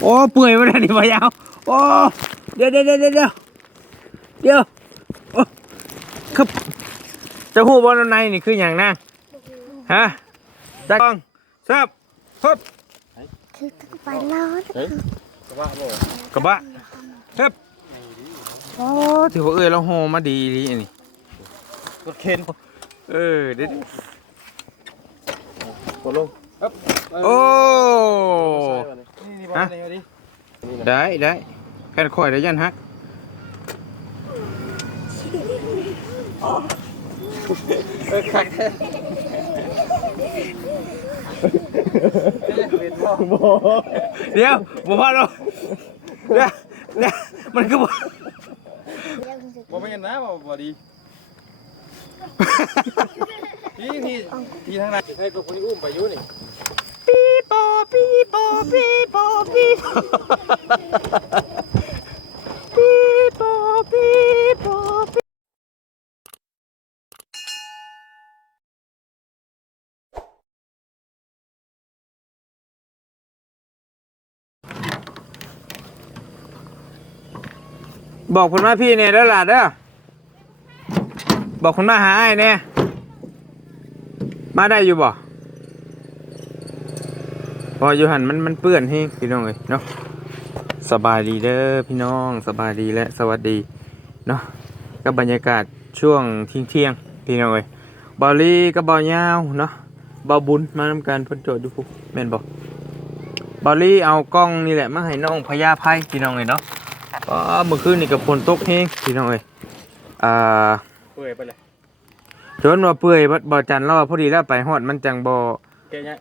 โอ้เปื่อยมาแล้วนี่พะยาวโอ้เดี๋ยวเดี๋ยวเดี๋ยวเดี๋ยวเดี๋ยวเดี๋ยวโอ้ครับจะหูบอลในนี่คืออย่างนะฮะจักรองซับฮึบคือไปแล้วกระบะบ่กระบะฮึบโอ้ถือว่าเอ้ยเราโฮมาดีดีอันนี้รถเข็นเออเดี๋ยวกดลงครับโอ้ นี่นี่บอลนี่เอาดินี่นะได้ได้แค่คอยได้ยันฮักเออขัดแท้เป็นบ่บ่เดี๋ยวบ่พอแล้วเดี๋ยวเดี๋ยวมันก็บ่บ่ไม่เห็นนะบ่บ่ดีพี่พี่พี่ทางไหนให้ตัวคนที่อุ้มไปอยู่นี่ปี โปปีโปปีโปปีโปปีโปปีโปปีบอกคุณมาพี่เนี่ยเด้อล่ะเด้อบอกคุณมาหาไอ้เนี่ยมาได้อยู่บ่ ออยู่หันมันมันเปื้อนให้พี่น้องเลยเนาะสบายดีเด้อพี่น้องสบายดีและสวัสดีเนาะกับบรรยากาศช่วงเที่ยงเที่ยงๆพี่น้องเลยบอลลี่กับบอลยาวเนาะบอลบุญมานำการเพ่นโจทย์ดูพวกแม่นบอกบอลลี่เอากล้องนี่แหละมาให้น้องพญาไพ่พี่น้องเลยเนาะก็เมื่อคืนนี่กับฝนตกแห้งพี่น้องเลยอ่าเปื่อยไปเลยจนว่าเปื่อยบ่บ่จันเราว่าพอดีแล้วไปฮอดมันจังบ่แกเนี่ย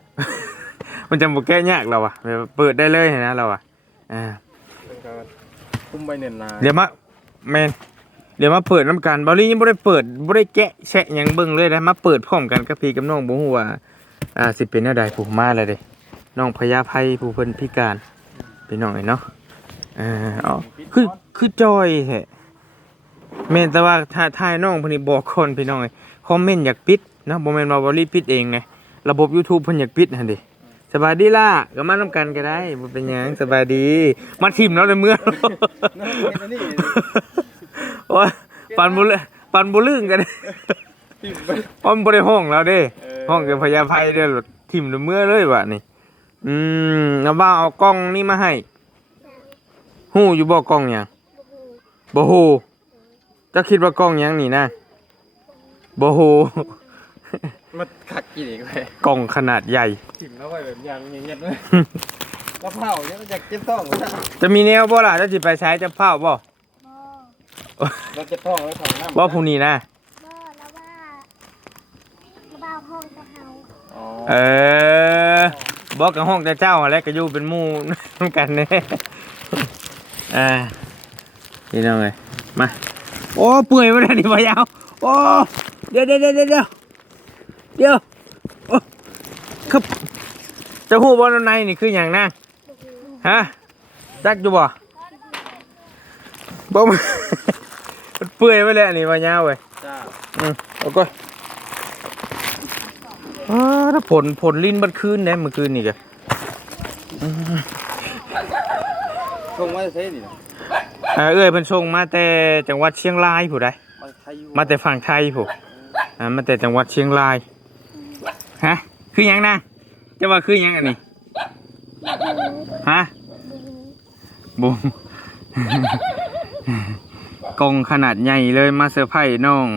มันจะบ่แก้ยากเราอะแบบเปิดได้เลยนะเราอะอ่าเป็นการคุมใบเน่นนาเดี๋ยวมาแมนเดี๋ยวมาเปิดน้ำกันบอลลี่ยังบ่ได้เปิดบ่ได้แกะแชะหยังเบิ่งเลยนะมาเปิดพร้อมกันกับพี่กับน้องบ่ฮู้ว่าอ่าสิเป็นแนวใดผู้มาแล้วเด้น้องพญาไพผู้เพิ่นพิการพี่น้องไอ้เนาะเออเอาคือคือจอยแท้แม่นแต่ว่าถ้าถ่ายน้องเพิ่นนี่บอกคนพี่น้องไอ้คอมเมนต์อยากปิดเนาะบ่แม่นว่าบอลลี่ปิดเองนะระบบ YouTube เพิ่นอยากปิดหั่นเด้ สบายดีล่ะก็มานํกันก็ได้บ่เป็นหยังสบายดี มาทิมแล้วในเมื่อนั่นเป็นอันนี้โอ้ยปันบุลปันบุลึงกันทิ่มไปอ้อมบริห้องแล้วเด้เออห้องกับพยาภัยเด้อทิมในเมื่อเลยวะนี่ อืมแล้วว่าเอากล้องนี่มาให้หู้อยู่บ่กล้องหยังบ่ฮู้จะคิดว่ากล้องหยังนี่นะบ่ฮู้ มันขัดกี่อีกเลยกล้องขนาดใหญ่ถิ่มแล้วไปแบบยังเงียบๆเลยกระเพราเนี่ยมันจะเก็บท้องจะมีแนวบ่ล่ะจะสิไปใช้จะเผาบ่เราจะท้องแล้วของน้ำบ่ผู้นี้นะบ่แล้วว่าบ้าห้องกะเฮาอ๋อเออบอกกับห้องแต่เจ้าอะไรก็อยู่เป็นหมู่นำกันแน่อ่านี่น้องเลยมา โอ้เปื่อยมาแล้วนี่พะยาวโอ้เดี๋ยวเดี๋ยวเดี๋ยว เดี๋ยวเดี๋ยวเดี๋ยวโอ้ครับจะหูบอลในนี่คืออย่างนะฮะจักอยู่บ่บ่มันมันเปื่อยไปแล้วนี่พะยาวเว้ยจ้าอืมเอาก่อนอ่าถ้าผลผลลิ้นบัดคืนแน่เมื่อคืนนี่กะคงว่าจะใช่นี่นะอ่าเอ้ยเพิ่นส่งมาแต่จังหวัดเชียงรายผู้ใดมันไทยอยู่มาแต่ฝั่งไทยผู้อ่ามาแต่จังหวัดเชียงราย ฮะ คือหยังนะจะว่าคือหยังอันนี้ฮะบุม กองขนาดใหญ่เลยมาเซอร์ไพรส์น้อง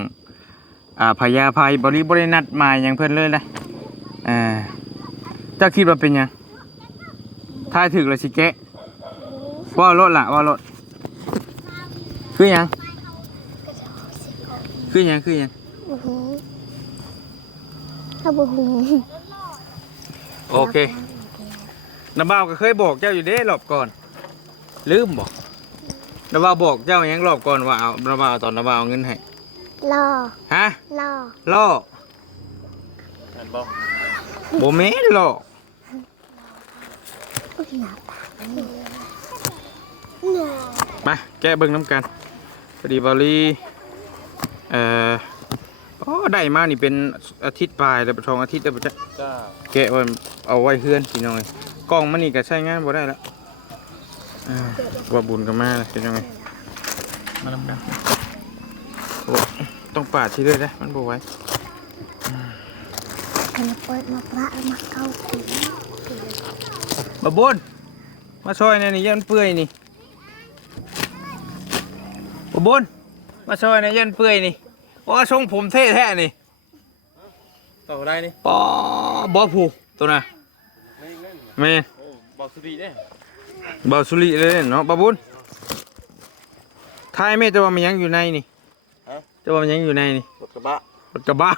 อ่าพญาภัยบริบรินัดหมายหยังเพื่อนเลยนะอ่าเจ้าคิดว่าเป็นหยังทายถึกแล้วสิแกะว่ารถล่ะว่ารถคือหยังคือหยังคือหยัง บูฮูถ้าบูฮูโอเคน้าบ่าวก็เคยบอกเจ้าอยู่เด้รอบก่อน ลืมบอกน้าบ่าวบอกเจ้าหยังรอบก่อนว่าเอาน้าบ่าวเอาตอนน้าบ่าวเอาเงินให้รอฮะรอล่อเห็นบ่โบเมนล่ออุ้ยหนาปากนี่มาแกะเบิ่งน้ำกันพอดีบอลลี่เอ่อ โอ้ได้มานี่เป็นอาทิตย์ปลายแล้วทองอาทิตย์แล้วบ่จ๊ะจ้าแกะไว้เอาไว้เฮือนพี่น้องเอ้ยกล้องมันนี่ก็ใช้งานบ่ได้ละอ่าว่าบุญกันมาเลยเป็นยังไงมาลำดับโอ้ต้องปาดที่ด้วยนะมันบไหว้มันเปิดมาประมาเข้าถึงมาบุญมาซอยในนี่ยันเปื่อยนี่มาบุญมาซอยในยันเปื่อยนี่ ว่าทรงผมเท่แท้นี่ต่อได้นี่ปอบ่ผูกตัวน่ะไม่เงินแม่นโอ้บอกสุรีเด้เบาสุริเลยเนาะบาบุญทายแม่จะว่ามันยังอยู่ในนี่จะว่ามันยังอยู่ในนี่รถกระบะรถกระบะ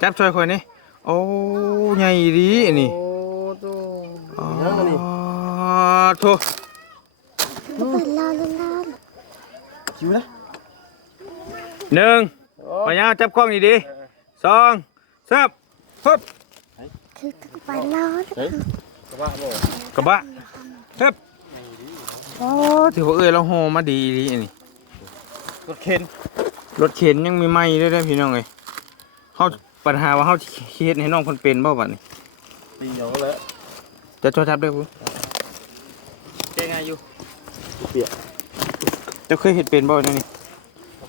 จับช่วยคนนี่โอ้ใหญ่ดีอันนี่โอ้ตัวอ๋อยังอันนี้โถเปิดรอเลยรอคิวนะ หนึ่งมายังจับกล้องดีดีๆสองสามปึ๊บคือไปรอเฮ้ยกระบะบ่กระบะปึ๊บโอ้ถือว่าเอ้ยเราโฮมาดีดีอันนี้รถเข็นรถเข็นยังมีไม้ด้วยได้อพี่น้องเลยเขาปัญหาว่าเขาเฮ็ดให้น้องคนเป็นบ่บัดนี้ตีหยองแล้วจะช่วยทับได้ปุ๊แก้ง่ายอยู่เปียกเจ้าเคยเห็ดเป็นบ่เนี่ยนี่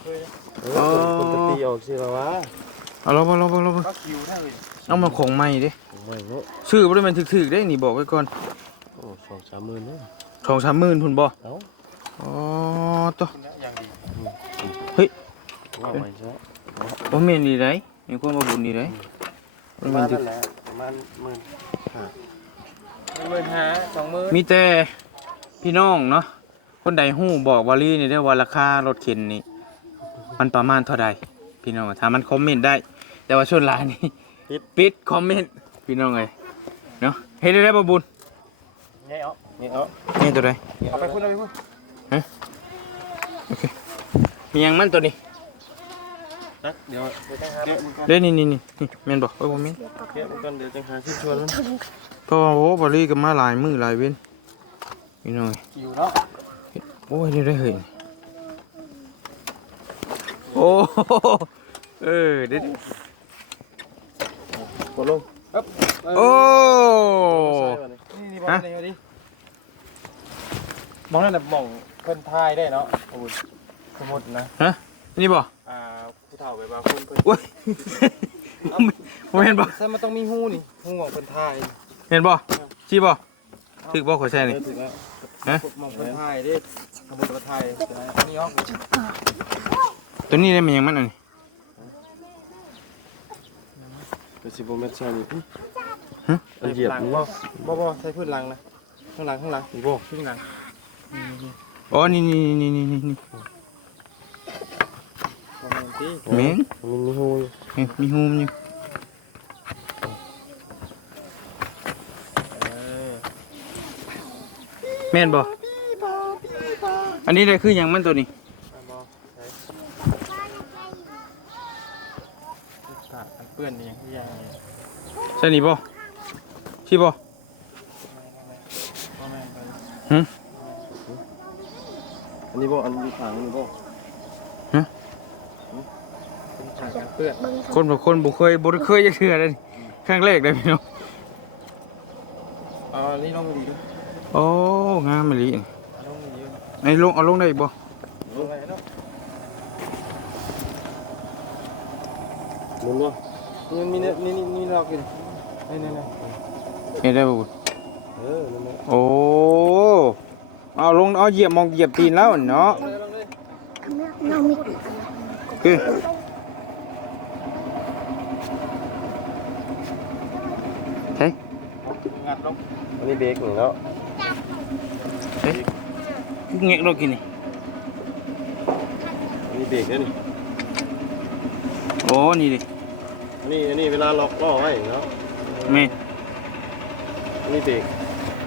เออคนจะตีออกสิละวะเอาลองมาลองมาลองมาก็คิวแท้เลยเอามาของใหม่ดิไม่เนาะชื่อบ่ได้แมันถึกๆได้นี่บอกไว้ก่อนโอ้สองสามหมื่นเนาะสองสามหมื่นพุ่นบ่เอ้าอ๋อตัวอย่างดีเฮ้ย ว่าไปซะบ่แม่นดีได้มีคนมาบุญดีได้ปบ่ระแม่มานณถึนั่กนแหละประมาณหมื่นห้าหมื่นห้าสองหมื่นมีแต่พี่น้องเนาะคนใดฮู้บอกวาลีนี่ได้อว่าราคารถเข็นนี่ มันประมาณเท่าใดพี่น้องถ้ามันคอมเมนต์ได้ แต่ว่าส่วนหลายนี่ปิดคอมเมนต์พี่น้องเอ้ยเนาะเฮ็ดได้ได้บ่บุญไงเอ้าไงเอ้านี่ตัวใดเอาไปพูดเอาไปพูดมีหยังมันตัวนี้นะเดี๋ยวเดี๋ยวจังหาเดี๋ยวมึงกันเด้นี่นี่นี่นี่แม่นบ่เอ้ยบ่แม่นเดี๋ยวมึงกันเดี๋ยวจังหาที่ชวนมันเพราะว่าโอ้บริก็มาหลายมือหลายเว้นพี่น้อยคิวเนาะโอ้ยได้ได้เห็น โอ้โหเออเด็ดกดลงครับโอ้ นี่นี่บอกอะไรดิมองนั่นน่ะมองเพิ่นทายได้เนาะโอ้ยสมมตินะ ฮะนี่บ่อ่าผู้เฒ่าไปว่าคนเพิ่นโอ้ยผมเห็นบ่ใช่มันต้องมีหูนี่หูของเพิ่นทายเห็นบ่ชี้บ่ถึกบ่ขอยใช่นี่เออถึงแล้วฮะ มองเพิ่นทายดิสมมุติว่าทายอันนี้ออก ตัวนี้ได้มันยังมันอันนี้เป็นสิบเมตรใช่นี่ฮะเหยียบบ่บ่บ่ใช้พื้นหลังนะข้างหลังข้างหลังอีบ่ข้างหลังอ๋อนี่นี่นี่นี่นี่นี่ประมาณที่แม่งมันมีหูเห็นมีหูมันอยู่เออแม่นบ่อันนี้ได้คือหยังมันตัวนี้ บ่ใช้ตาเปื้อนนี่ยังยัง ใช่นี่บ่ชี้บ่หึอันนี้บ่อันนี้ถังนี่บ่ฮะเป็นถังกันเปื้อนคนบางคนบ่เคยบ่ได้เคยจะเชื่อเลยครั้งแรกเลยพี่น้องเอาอันนี้ลงดีด้วยโอ้งามมะลิเอาลงดีด้วยไอ้ลงเอาลงได้อีกบ่ลงอะไรเนาะหมุนบ่นี่มีเนี่ยนี่นี่นี่เรากิ นนี่นี่นี่เฮ็ดได้บ่บุญเออนั่นแหละโอ้เอาลงเอาเหยียบมองเหยียบตีนแล้วเนาะลงเลยลงเลยเรามีคือเฮ้ยงัดลงอันนี้เบรกหนึ่งแล้วเฮ้ยเงะรถกินนี่อันนี้เบรกแล้วนี่โอ้นี่ดิอันนี้อันนี้เวลาล็อกล้อไว้เนาะแม่อันนี้เบรก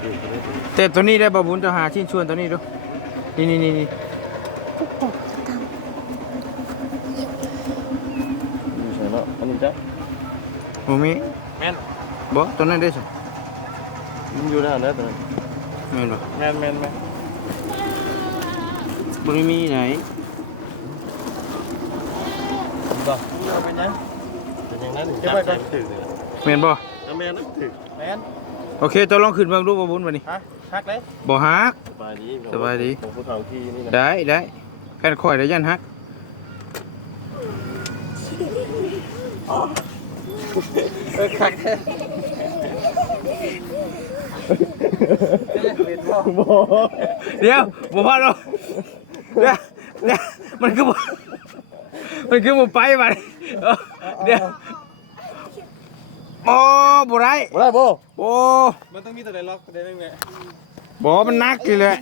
เบรกอันนี้เบรกแต่ตัวนี้ได้บ่บุญจะหาชิ้นส่วนตัวนี้ดู นี่นี่นี่นี่ผู้ปกทอยู่ใช่เนาะอันนี้จ้ะบ่มีแม่นบ่ตัวนั้นได้สิมันอยู่ด้านนั้นตัวนั้นแม่นบ่แม่นแม่นแม่นบ่ได้มีไหนต่อเป็นยังเป็นยังนั้นจับใจถือเลยแม่นบ่ แล้วแม่นถือแม่นโอเคตัวลองขึ้นเบิ่งดูบ่บุญบัดนี้ฮะฮักเลยบ่ฮัก สบายดีสบายดีของผู้เฒ่าที่นี่นะได้ได้แค่ค่อยได้ยันฮักเออคักแท้บ่เดี๋ยวบ่พอแล้วเดี๋ยวเดี๋ยวมันคือบ่มันคือบ่ไปบัดเออเดี๋ยว โอ้บ่ได้บ่ได้บ่โอ้มันต้องมีตัวใดล็อกตัวใดนึงแหละบ่มันนักอยู่เลย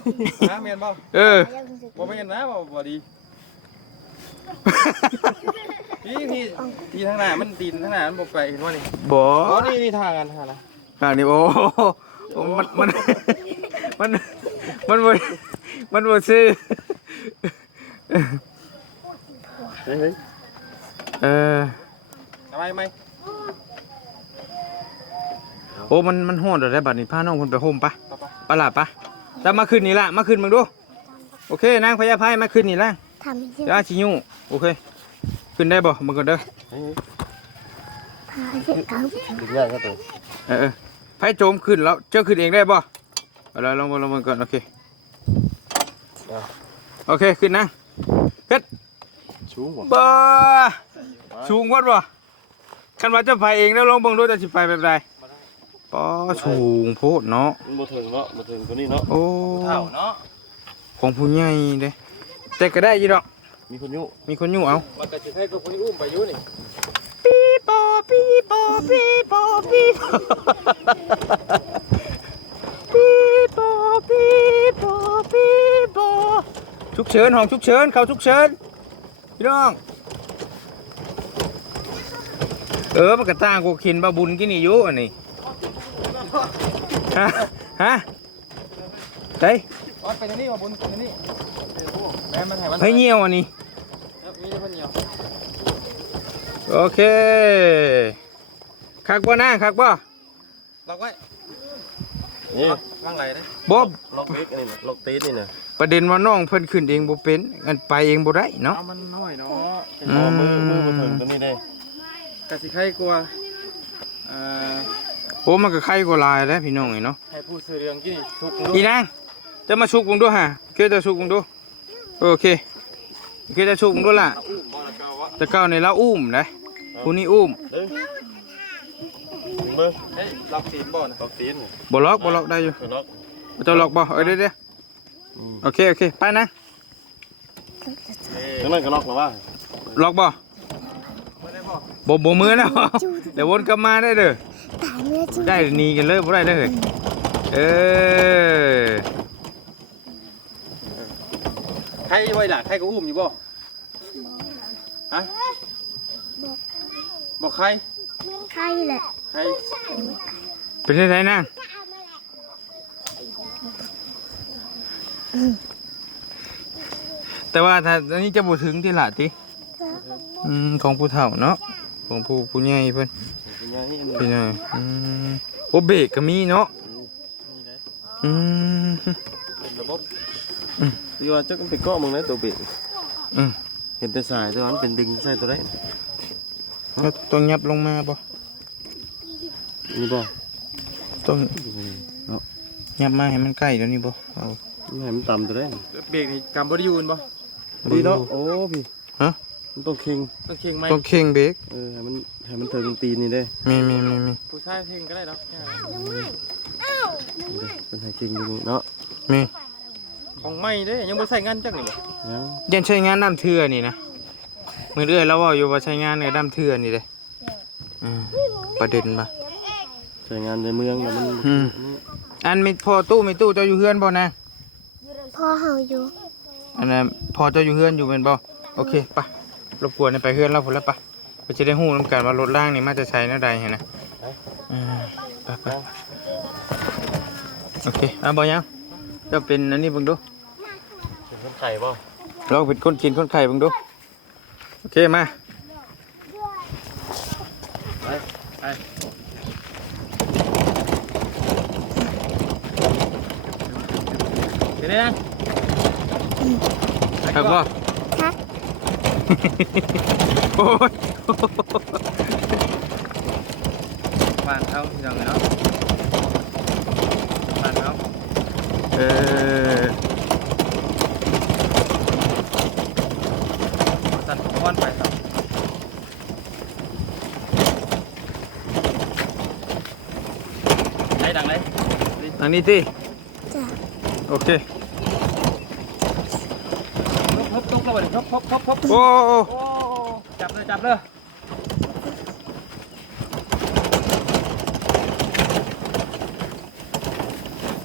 ฮะแม่นบ่เออยังรู้สึกบ่แม่นนะบ่บ่ดีพี่พี่พี่ทางหน้ามันตีนทางหน้ามันบ่ไปเห็นบ่นี่บ่อ๋อนี่นี่ทางกันทางนะอ่านี่โอ้โอ้มันมันมันมันบ่มันบ่ซื้อเฮ้ยเฮ้ยเออทำไมไหม โอ้มันมันโหดเดี๋ยวได้บัดนี้พาน้องคนไปโฮมปะปะปะปะหลาดปะแต่มาคืนนี้ละมาคืนมึงดูโอเคนางพญาไพ่มาคืนนี้ละทำให้เชื่อเดี๋ยวอาชิยูโอเค ขึ้นได้บ่มึงก่อนเด้อเฮ้ยพาเชื่อกังดึงง่ายครับตัวเออเออไพ่โจมขึ้นแล้วเจ้าขึ้นเองได้บ่เอาละลองมาลองมาก่อนโอเคโอเคขึ้นนะเฮ็ดชูงบ่บ่สูงวัดบ่คันว่าเจะไปเองแล้วลองเบิ่งดูจะสิไปแบบใด ปอสูงโพดเนาะมันบ่ถึงเนาะบ่ถึงตัวนี้เนาะโอ้เท่าเนาะของผู้ใหญ่เด้แต่ก็ได้อยี่ดอก มีคนยุมีคนอยู่เอามันก็สิให้กับคนอุ้มไปอยู่นี่ปีโปปีโปปีโปปีโปปีโปปีโปปีโปฉุกเฉินห้องฉุกเฉินเขาฉุกเฉินพี่น้องเออมันก็ต่างกูขินบาบุญกินนี่อยู่อันนี้ ฮะฮะเฮ้ยอ๋อไปทางนี้มาบุญไปทางนี้แม่มาถ่ายมันให้เงียวอันนี้มีแต่คนเหี่ยวโอเคคักบ่นะคักบ่ล็อกไว้นี่ข้างไหลนะบ่ล็อกเอ็กนี่นะล็อกตีนี่นะประเด็นว่าน้องเพิ่นขึ้นเองบ่เป็นอันไปเองบ่ได้เนาะเอามันน้อยเนาะอืมมือมือมาถึงตัวนี้ได้กะสิใครกลัวเอ่อโอ้มันก็ไข่กว่าลายแล้วพี่น้องไอ้เนาะให้ผู้ซื้อเรื่องกี่ทุกอีนางจะมาชุกวงดูฮะโอเคจะชุกวงดูโอเคโอเคจะชุกวงดูล่ะอุ้มบ่ละเกาวะแต่เก้าในละอุ้มนะผู้นี้อุ้มเด้งมือเฮ้ยล็อกตีนบ่นะล็อกตีนบ่ล็อกบ่ล็อกได้อยู่เออล็อกบ่จะล็อกบ่เออเดี๋ยวเดี๋ยวโอเคโอเคไปนะข้างนั้นก็ล็อกแล้วว่าล็อกบ่บ่บ่มือนะบ่เดี๋ยววนกลับมาได้เด้อ ตายเมื่อจูได้หนีกันเลยบ่ได้เลย เออใครไว้ล่ะใครก็อุ้มอยู่บ่ฮะบอกใครใครแหละใครเป็นได้ไดนางแต่ว่าถ้าอันนี้จะบ่ถึงที่ละติอืมของผู้เฒ่าเนาะของผู้ผู้ใหญ่เพิ่นเป็นไงนี่ พี่น้อยอืมโอเบรกก็มีเนาะเลยอืมเป็นระบบดีว่าจักมันเป็นเกาะมึงนะตัวเบ็ดอืมเห็นแต่สายตัวนั้นเป็นดึงใส่ตัวได้แล้วต้องยับลงมาบ่นี่บ่ต้องเนาะยับมาให้มันใกล้เดี๋ยวนี้บ่เอานี่ให้มันต่ำตัวได้เบรกนี่กำบริยูนป่ะดีเนาะโอ้พี่ฮะมันต้องเค็งต้องเข่งไหมต้องเข่งเบรกเออให้มัน ให้มันถึงตีนนี่ได้มีมีมีมีผู้ชายเข่งก็ได้เนาะเป็นให้เค็งอยู่นี่เนาะมีของไม่เด้ยังบ่ใส่งานจักนี่บ่ยังเยันใช้งานน้ำเทือนี่นะมือเอื้อยแล้วเว่าอยู่ว่าใช้งานในน้ำเทือนี่เลยอืมประเด็นปะใช้งานในเมืองแล้วมันอืมอันมีพอตู้มีตู้เจ้าอยู่เฮือนบ่นะพ่อเฮาอยู่อันนั้นพอเจ้าอยู่เฮือนอยู่เป็นบ่โอเคปะรบกวนให้ไปเฮือนเราพุ่นแล้วปะ ก็จะได้หู้น้ำกันว่ารถล่างนี่มาจะใช้แนวใดเห็นนะอืมไปไปโอเคเอาบ่ยังเจะเป็นอันนี้เบิ่งดูเป็นคนไข่บ่ลองเป็นคนกินคนไข่เบิ่งดูโอเคมาเดี๋ยวนะครับบ่ครับ โอ้ยบ้านเขาพี่น้องเนาะนาะเออสั่นพอนไปครับไหนดังไหนอันนี้ติจ้ะโอเคพบตกลงไปเลยพบพบพบพบโอ้ โอ้โอ้ จับเลยจับเลย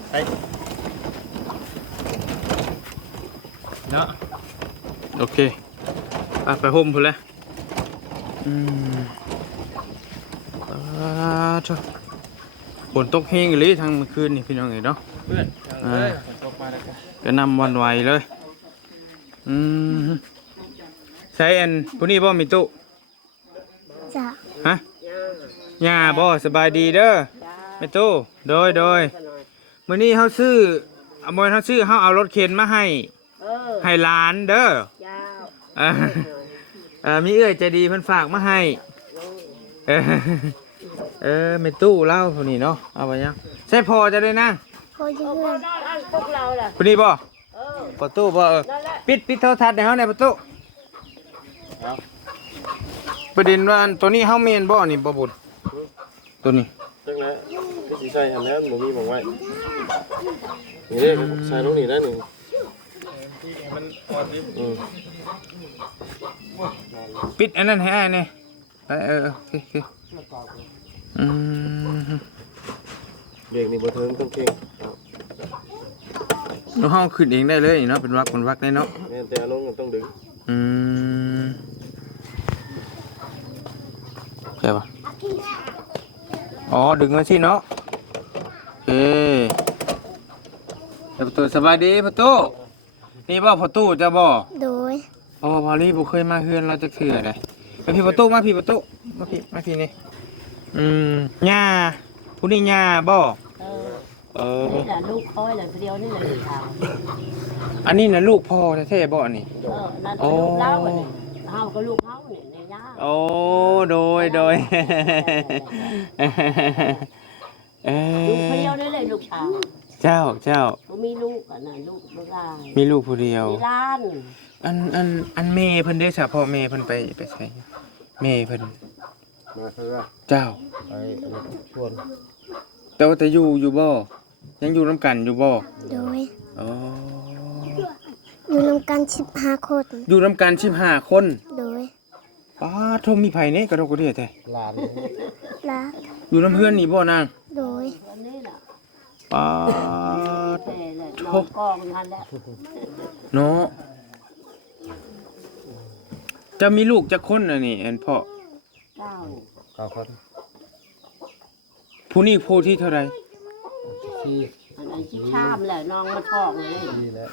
ไปเนาะโอเคไปไปห่มพุ่นแล้วอืมอ่าเถอะฝนตกแห้งอีหลีทั้งเมื่อคืนนี่พี่น้องเอ๋ยเนาะ เพื่อนเอาเลยฝนตกมาแล้วกัน ก็นำวันไหวเลย อืมใช้อันผู้นี้บ่มีตู้จ้ะฮะย่าบ่สบายดีเด้อมีตู้โดยโดยมื้อนี้เฮาซื้อเอาบ่เฮาซื้อเฮาเอารถเข็นมาให้เออให้หลานเด้อเจ้าเอ่อเอ่อมีเอื้อยใจดีเพิ่นฝากมาให้เออเออมีตู้เล่าผู้นี้เนาะเอาไปยังใช่พอจะได้นั่งพอยืนอันพวกเราล่ะผู้นี้บ่เออประตูบ่เออนั่นแหละปิดปิดโทรทัศน์ในเฮาในประตู ประเด็นว่าอันตัวนี้เฮาเมนบ่นี่บ่บุญตัวนี้จังแล้วก็สิใส่อันนั้นบ่มีบอกไว้นี่เด้ใส่ลงนี่ได้หนึ่งมันอ่อนดิอืมปิดอันนั้นให้อ้ายแน่เออเออโอเคโอเคอืมเบรกนี่บ่เทิงต้องเข่งเราเฮาขึ้นเองได้เลยเนาะเป็นวักเป็นวักได้เนาะแม่นแต่อารมณ์มันต้องดึง อืมใช่ปะอ๋อ ดึงมาสิเนาะโอเคเดี๋ยวประตูสบายดีประตูนี่บ่ประตูจะบ่โดยอ๋อพอลี่บุเคยมาเฮือนเราจะเถื่อเลยมาพี่ประตูมาพี่ประตูมาพี่มาพี่นี่อืมย่าผู้นี้ย่าบ่เออเออนี่แหละลูกคอยแหละเดียวนี่แหละลูกเรา อันนี้นะลูกพ่อแท้ๆบ่อันนี้ เออนั่นก็ลูกเราอะนี่เฮาก็ลูกเฮาเนี่ยในย่าโอ้โดยโดย เอลูกคนอเดียวนี่แหละลูกชายเจ้าเจ้า บ่มีลูกอะน่ะลูกลูกหลานมีลูกผู้เดียว มีหลานอันอันอันเมย์เพิ่นได้สะพ่อเมย์เพิ่นไปไปใส่เมย์เพิ่นมาเพื่อเจ้า ไปชวนแต่ว่าแต่อยู่อยู่บ่ยังอยู่น้ำกันอยู่บ่โดย อ๋ออยู่นำกันชิบห้าคนอยู่น้ำกัน15คนโดยป้าโทมมีไผเนี่ยกระดกกระเดียแท้หลานรักอยู่น้ำเพื่อนนี่บ่นางโดยอันนี้น่ะป้าดแต่แหละน้องกองนั่นแหละเนาะจะมีลูกจักคนน่ะนี่อันพ่อเจ้าเก้าคนผู้นี้ผู้ที่เท่าไหร่ที่อั นนั้นชิชามแหละน้องมาท้องเลยที่แล้ว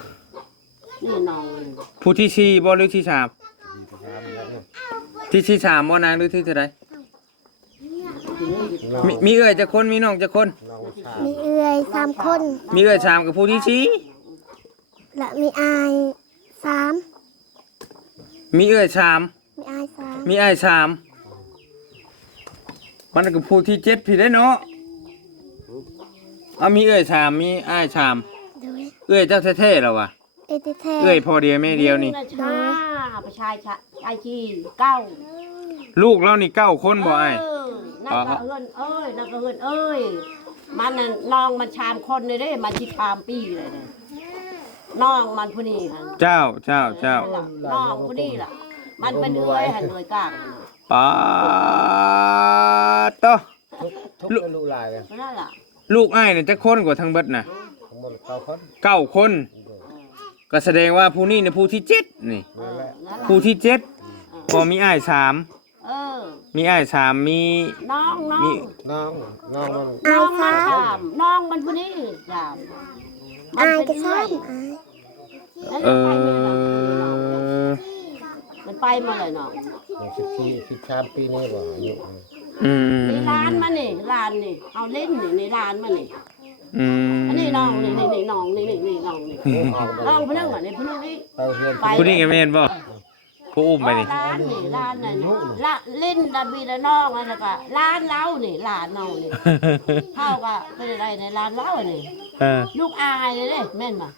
นี่น้องผู้ที่สี่บ่หรือที่สามที่สามแล้วเนี่ยที่ที่สามบ่นางหรือที่เท่าไหร่น้องมีมีเอื้อยจักคนมีน้องจักคนน้องชามีเอื้อยสามคนมีเอื้อยสามกับผู้ที่สี่และมีอายสามมีเอื้อยสามมีอายสามมีอ้ายสามมันก็ผู้ที่เจ็ดพี่ได้เนาะ เอามีเอื้อยสามมีอ้ายสาม โดยเอื้อยเจ้าแท้ๆแล้ววะเอติแท้เอื้อยพอเดียวแม่เดียวนี่ ชาประชายชาชายชีเก้าลูกเรานี่เก้าคนบ่อ้ายเออนั่นก็เอิ้นเอ้ยนั่นก็เอิ้นเอ้ย มันน่ะน้องมันชามคนเลยเด้มันชิชามปีเลยเด้น้องมันผู้นี้หั่นเจ้าเจ้าเจ้าน้องผู้นี้ล่ะ มันเป็นเอ้ยหันเอ้ยกลางปาดโตทุกลูกหลายเลยนั่นล่ะ ลูกอ้ายเนี่ยจะคนกว่าทั้งเบิดน่ะทั้งหมดเก้าคนเก้าคน ก็แสดงว่าผู้นี้เนี่ยผู้ที่เจ็ดนี่ นั่นแหละนั่นล่ะผู้ที่เจ็ดพอมีอ้ายสามเออ มีอ้ายสามมี น้องน้อมีงน้องน้องมันน้องมันชามน้องมันผู้นี้ชามอายก็เอ้ซ้ำยอายเออมันไปมาเลยน้อง สิบสี่สิบสามปีนี่บ่อายุ อืมในร้านมันนี่ร้านนี่เอาเล่นนี่ในร้านมันนี่อืมอันนี้น้องนี่นี่นี่น้องนี่นี่นี่น้องนี่เอาน้องพนึงอะนี่พนึงนี่ไปเรียนไปผู้นี้ก็แม่นบ่ผู้อุ้มไปนี่ร้านนี่ร้านนั่นละลิ้นดันมีละน้องอันนั้นก็ร้านเล้านี่ร้านเนานี่เท่ากับเป็นอะไรในร้านเล้านี่เออลูกอายเลยเด้แม่นบ่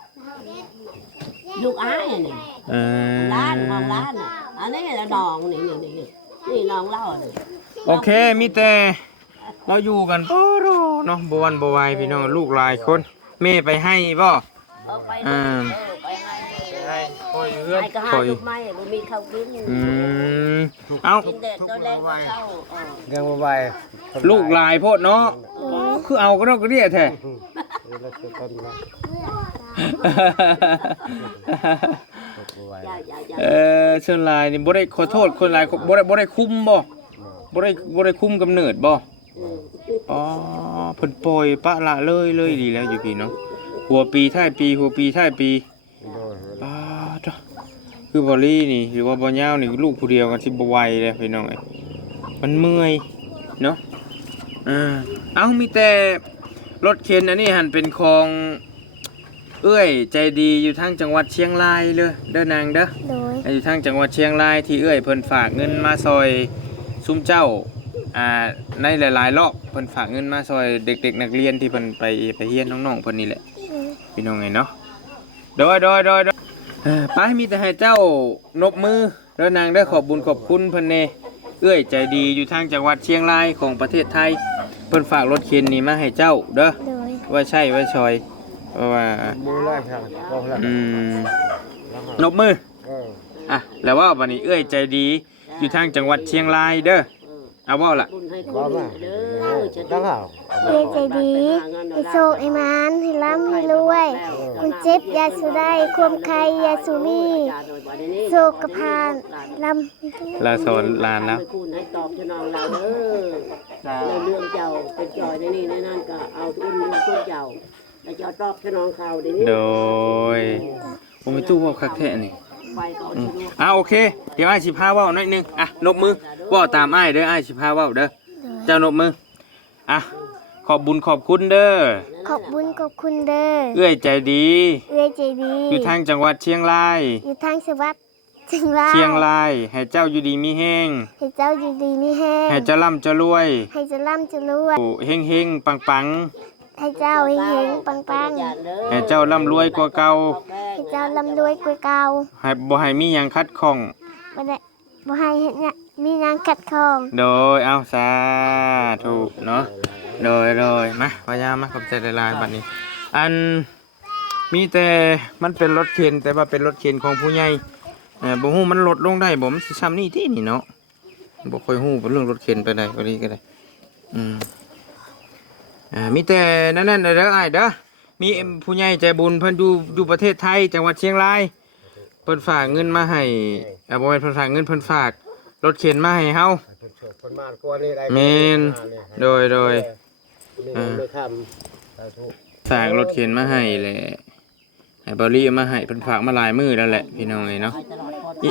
ลูกอายอันนี่เออร้านของร้านน่ะอันนี้ละน้องนี่นี่นี่นี่น้องเล่านี่ โอเคมีแต่เราอยู่กันโอ้โหเนาะบวันบวายพี่น้องลูกหลายคนแม่ไปให้บ่เอาไปอ่าเออไปให้ให้คอยเอื้อนให้ก็หาคอยลูกไม้บ่มีข้าวกินอืมเอ้ากินเด็ดตัวเล็กก็เข้าเออเรื่องบ่ไหวลูกหลายโพดเนาะคือเอาก็ต้องกระเดียแท้แล้วคือต้นละบ่ไหวอย่าอย่าอย่าเออเชิญลายนี่บ่ได้ขอโทษคนหลายคนบ่ได้บ่ได้คุมบ่ บ่ได้บ่ได้คุมกำเนิดบ่อืมอ๋อเพิ่นปล่อยปะละเลยเลยดีแล้วอยู่พี่เนาะหัวปีท้ายปี หัวปีท้ายปีโดยป้าดอะคือบอลลี่นี่หรือว่าบอลยาวนี่ลูกผู้เดียวกันสิบไหวเลยพี่น้องเอ้ยมันเมื่อยเนาะอ่าเอ้ามีแต่รถเข็นอันนี้หันเป็นของเอ้ยใจดีอยู่ทางจังหวัดเชียงรายเลยเด้อนางเด้อโดยอยู่ทางจังหวัดเชียงรายที่เอ้ยเพิ่นฝากเงินมาซอย ซุ้มเจ้าอ่าในหลายๆรอบเพิ่นฝากเงินมาซอยเด็ก ๆ นักเรียนที่เพิ่นไปไปเรียนน้องๆเพิ่นนี่แหละพี่น้องไงเนาะโดยโดยโดยโดยเอ่อไปมีแต่ให้เจ้านบมือแล้วนางได้ขอบบุญขอบคุณเพิ่นเน่เอ้ยใจดีอยู่ทางจังหวัดเชียงรายของประเทศไทยเพิ่นฝากรถเข็นนี่มาให้เจ้าเด้อโดยไว้ใช้ไว้ซอยเพราะว่ามือไล่ครับบ่ละอืมนบมือเอออะแล้วว่าวันนี้เอ้ยใจดี อยู่ทางจังหวัดเชียงรายเด้อเอาว่าล่ะบุญให้คุบ่ณมาเด้อจะตั้งเอาเรียกใจดีให้โชคให้มันให้ร่ำให้รวยคุณเจ็บอยาสุได้ความใครอยาสุมีโชคกระพานร่ำให้รวยเราสอนหลานแล้ว ให้คุณให้ตอบชนองเราเด้อในเรื่องเจ้าเป็นจอยในนี่ในนั่นก็เอาทุนเรื่องต้นเจ้าแล้วจะตอบชนองเขาเดี๋ยวนี้ โดยผมไม่ตู้เว่าคักแท้นี่ ไปก่อนอืมชนองอะโอเคเดี๋ยวไอ้ายสิพาเว้าหน่อยหนึงอะนบมือเว่าตามไอ้ายเด้อไอ้ายสิพาเว้าเด้อเจ้านบมืออะขอบบุญขอบคุณเด้อขอบบุญขอบคุณเด้อเอื้อยใจดี เอื้อยใจดีอยู่ทางจังหวัดเชียงราย อยู่ทางสวัสดิ์เชียงรายเชียงรายให้เจ้าอยู่ดีมีแห้งให้เจ้าอยู่ดีมีแห้งให้เจ้าร่ำเจ้ารวยให้เจะร่ำเจะรวยเฮงเฮงปังปัง ให้เจ้าเฮงๆปังๆให้เจ้าร่ำรวยกว่าเก่าๆ ให้เจ้าร่ำรวยกว่าเก่าให้บ่ให้มีหยังคัดข้อง บ่ได้บ่ให้เฮ็ดเนี่ยมีนางกัดคองโดยเอาสาถูกเนาะโดยโดยมาพยายามมาขอบใจหลายๆบัดนี้ อันมีแต่มันเป็นรถเข็นแต่ว่าเป็นรถเข็นของผู้ใหญ่เออบ่ฮู้มันลดลงได้บ่มันสิซ้ำนี่ที่นี่เนาะบ่ค่อยฮู้เรื่องรถเข็นไปได้บ่นี้ก็ได้อืม อ่ามีแต่นั่นนั่นเด้ออ้ายเด้อมีผู้ใหญ่ใจบุญเพิ่นอยู่อยู่ประเทศไทยจังหวัดเชียงรายเพิ่นฝากเงินมาให้เอ่อบ่แม่นเพิ่นฝากเงินเพิ่นฝากรถเข็นมาให้เฮาเพิ่นโชคเพิ่นมากว่านี่ได้แม่นโดยโดยนี่มันไม่ทำสาธุฝากรถเข็นมาให้แหละให้บอลลี่เอามาให้เพิ่นฝากมาหลายมือแล้วแหละพี่น้องไงเนาะให้ตลอดพอดอิ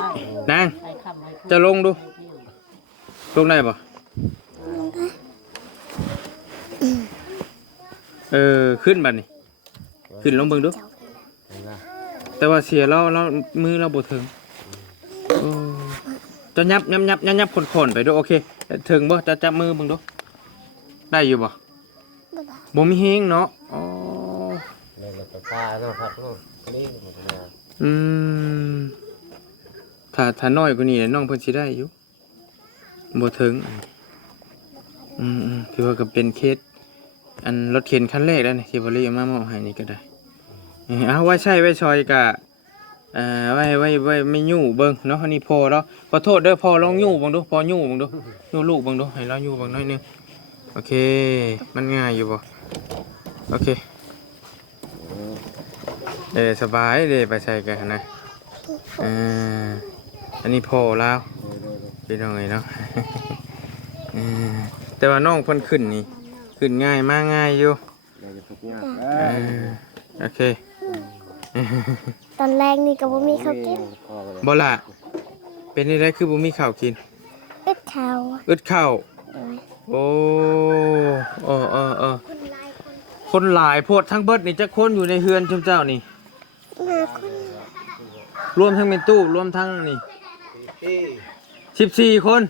นางให้คำให้คุณจะลงดูลงได้ปะ เออขึ้นบัดนี่ขึ้นลงเบิ่งดู แต่ว่าเสียเราเรามือเราบ่ถึงโอ้จะยับยับยับยับยับคนคนๆไปดูโอเคถึงบ่จะจับมือเบิ่งดู ได้อยู่บ่บ่ได้บ่มีเฮงเนาะอ๋อนี่เราไปพาเนาะครับเนาะนี่มันมาอืมถ้าถ้าน้อยกว่านี้น้องเพิ่นสิได้อยู่บ่ถึงอืมอืมถือว่าก็เป็นเคส อันรถเข็นคันแรกแล้วนี่ที่บริเอามามอบให้นี่ก็ได้เอ้าไว้ใช้ไว้ชอยกะเอ่อไว้ไว้ไว้ไม่ยู่เบิ่งเนาะอันนี้พอแล้วขอโทษเด้อพอลองยู่เบิ่งดูพอยู่เบิ่งดูยู่ลูกเบิ่งดูให้เรายู่เบิ่งหน่อยนึงโอเค มันง่ายอยู่บ่โอเคเออสบายเด้ไปใช้กันนะอ่าอันนี้พอแล้วพี่น้องเอ้ยเนาะแต่ว่าน้องเพิ่นขึ้นนี่ ขึ้นง่ายมากง่ายอยู่เราจะทุกอย่างเออโอเคตอนแรกนี่ก็บ่มีข้าวกินบ่ล่ะเป็นนี่ได้คือบ่มีข้าวกินอึดข้าวอึดข้าวโดยโอ้เออเออเออคนหลายโพดทั้งเบิดนี่จักคนอยู่ในเฮือนชุมเจ้านี่มาคนรวมทั้งเป็นตู้รวมทั้งนี่สิบสี่คน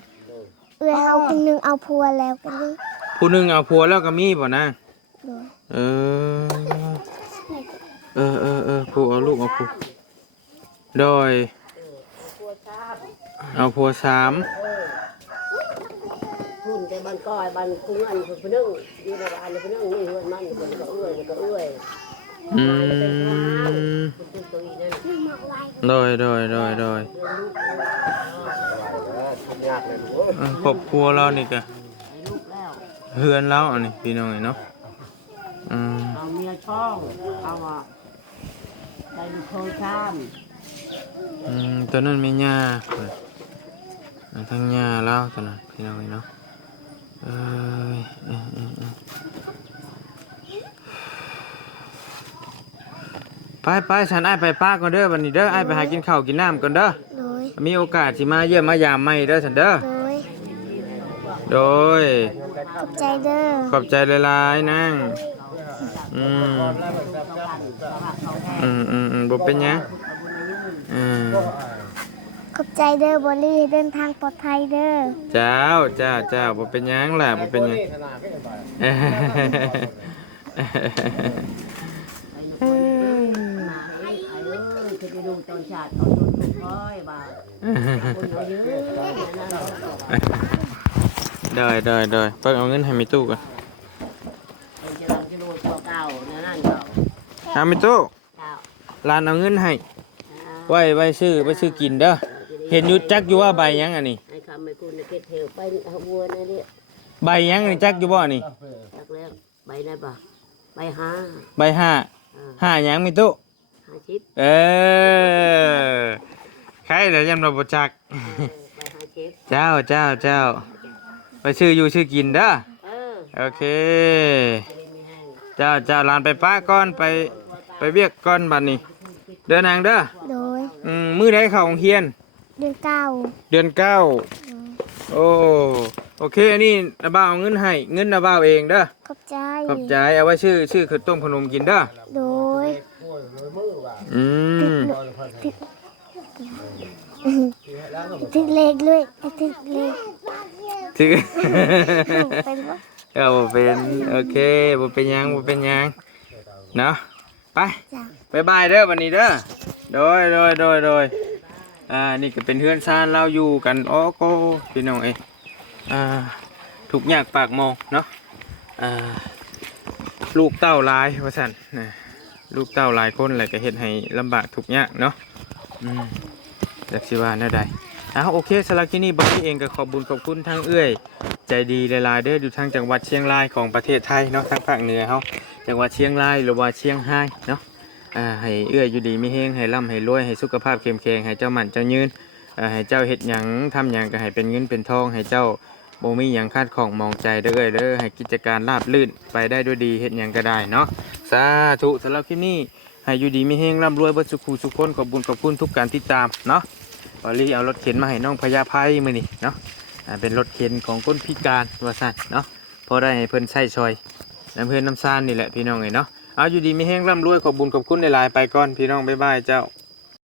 เอื้อยเฮาคนหนึงเอาผัวแล้วกันนึง ผู้หนึ่งเอาผัวแล้วก็มีบ่นะโดยเออ เออเออเออผู้เอาลูกเอาผู้โดยเอาผัวสามหุ่นแต่บันก้อยบันกุ้งอันคนพนึงอยู่ในบ้านพนึงนี่เฮือนมันคนก็เอื้อยก็เอื้อยอืมคุณตุ้ตัวอีนั่นโดยโดยโดยโดยเออครอบครัวเรานี่ก็ลูกแล้ว เฮือนเราอันนี้พี่น้องเนาะอืมเอาเมียช่องเอาอะได้ลูกโคข้ามอืมตัวนั้นไม่ย่าอันทั้งย่าเราตัวนั้นพี่น้องเนาะเอ้ยเออเออเออไปไปฉันไอ้ายไปป้าก่อนเด้อวันนี้เด้อไอ้ายไปหากินข้าวกินน้ำก่อนเด้อ โดยมีโอกาสสิมาเยี่ยมมายามใหม่เด้อฉันเด้อ โดย โดย ขอบใจเด้อขอบใจหลายๆนั่งอืมอืมอืมอืมบ่เป็นหยังอืมขอบใจเด้อบอลลี่เดินทางปลอดภัยเด้อเจ้าเจ้าเจ้าบ่เป็นหยังล่ะบ่เป็นหยังอืมมาไอ้ไอ้เอ้ยคือไปดูตอนชาติเขาโดนถูกร้อยบาทคนเอาเยอะ นั่นได้ได้ได้เพิ่งเอาเงินให้มีตู้ก่อนเป็นจะลองจะรู้ตัวเก่าเนี่ยนั่นเก่าเอามีตู้เก่าร้านเอาเงินให้ไว้ไว้ซื้อไว้ซื้อกินเด้อเห็นอยู่จักอยู่ว่าใบหยังอันนี้ไอ้คำไม่คุณเกตเทวไปเอาวัวนี่เนี่ยใบหยังอันนี้จักอยู่บ่อันนี้จักแล้วใบได้ปะใบห้าใบห้าอ่าห้าหยังมีตู้ห้าชิปเออใครเดี๋ยวยำเราบ่จักใบห้าชิปเจ้าเจ้าเจ้า ไปชื่ออยู่ชื่อกินเด้อเออโอเคจะได้ไม่แห้งเจ้าเจ้าลานไปป้าก้อนไปไปเวียกก้อนบัดนี้ เดินนางเด้อโดยอืมมือได้เข้าโรงเรียน เดือนเก้าเดือนเก้าโอ้โอเคอันนี้นาบ่าวเอาเงินให้เงินนาบ่าวเองเด้อขอบใจขอบใจเอาไว้ชื่อชื่อข้าวต้มขนมกินเด้อโดยอืมติดเลขเลยติดเลข ถือเป็นปะเออบ่เป็นโอเคบ่เป็นหยังบ่เป็นหยังเนาะไปจ้ะบายบายเด้อวันนี้เด้อโดยโดยโดยโดยอ่านี่ก็เป็นเพื่อนซานเราอยู่กันโอ้โกพี่น้องเอ้ยอ่าถูกยากปากโมองเนาะอ่าลูกเต้าหลายว่าสันนะลูกเต้าหลายคนเลยก็เฮ็ดให้ลำบากทุกข์ยากเนาะอืมจักสิว่าแนวใด อ้าวโอเคสำหรับที่นี่บัดนี้เองก็ขอบบุญขอบคุณทางเอื้อย ใจดีหลายๆเด้ออยู่ทางจังหวัดเชียงรายของประเทศไทยเนาะทางภาคเหนือเฮาจังหวัดเชียงรายหรือว่าเชียงรายเนาะอ่าให้เอื้ออยู่ดีมีเฮงให้ร่ำให้รวยให้สุขภาพเข้มแข็งให้เจ้าหมันเจ้ายืนอ่าให้เจ้าเฮ็ดหยังทำหยังก็ให้เป็นเงินเป็นทองให้เจ้าบ่มีหยังคาดของมองใจเด้อเอ้ยเด้อให้กิจการราบรื่นไปได้ด้วยดีเฮ็ดหยังก็ได้เนาะสาธุสำหรับคลิปนี้ให้อยู่ดีมีเฮงร่ำรวยเบ่สุขสุขคนขอบุญขอบคุณทุกการติดตามเนาะ ปอลี่เอารถเข็นมาให้น้องพญาไพมื้อนี่เนาะเป็นรถเข็นของคนพิการว่าซั่นเนาะพอได้ให้เพิ่นใช้ซอยน้ำเพื่อนน้ำซ่านนี่แหละพี่น้องเลยเนาะเอาอยู่ดีไม่แห้งร่ำรวยขอบบุญขอบคุณในลายไปก่อนพี่น้องบ๊ายบายเจ้า